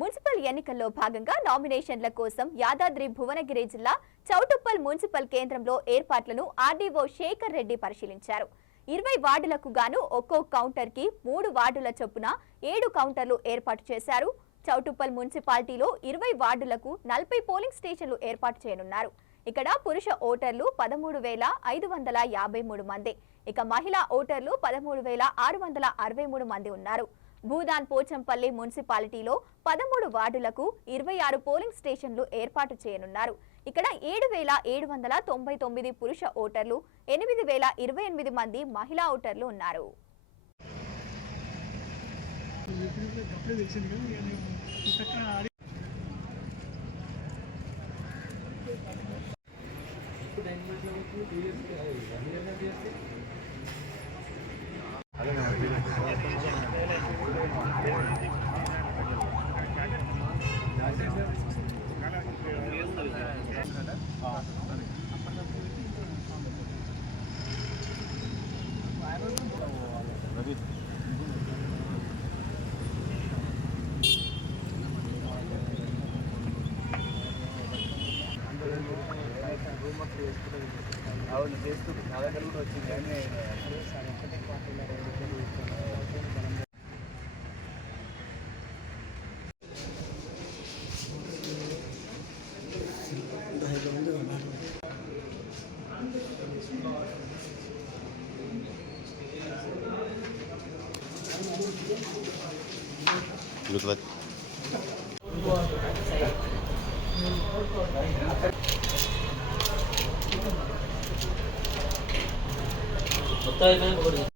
Municipal ఎన్నికల్లో భాగంగా నామినేషన్ల కోసం యాదాద్రి భువనగిరి జిల్లా చౌటుప్పల్ మున్సిపల్ కేంద్రంలో ఏర్పాట్లను ఆర్డీఓ శేఖర్ రెడ్డి పరిశీలించారు. 20 వార్డులకు గాను ఒక్కో కౌంటర్ కి 3 వార్డుల చొప్పున 7 కౌంటర్లు ఏర్పాటు చేశారు. చౌటుప్పల్ మున్సిపాలిటీలో 20 వార్డులకు 40 పోలింగ్ స్టేషన్లు ఏర్పాటు చేయనున్నారు. ఇక్కడ పురుష ఓటర్లు 13,553 మంది, ఇక మహిళా ఓటర్లు 13,663 మంది ఉన్నారు. భూదాన్ పోచంపల్లి మున్సిపాలిటీలో 13 వార్డులకు 26 పోలింగ్ స్టేషన్లు ఏర్పాటు చేయనున్నారు. ఇక్కడ 7,799 పురుష ఓటర్లు, 8,028 మంది మహిళా ఓటర్లు ఉన్నారు. అవును చేస్తుంది నా దగ్గర కూడా వచ్చింది కానీ మొత్తం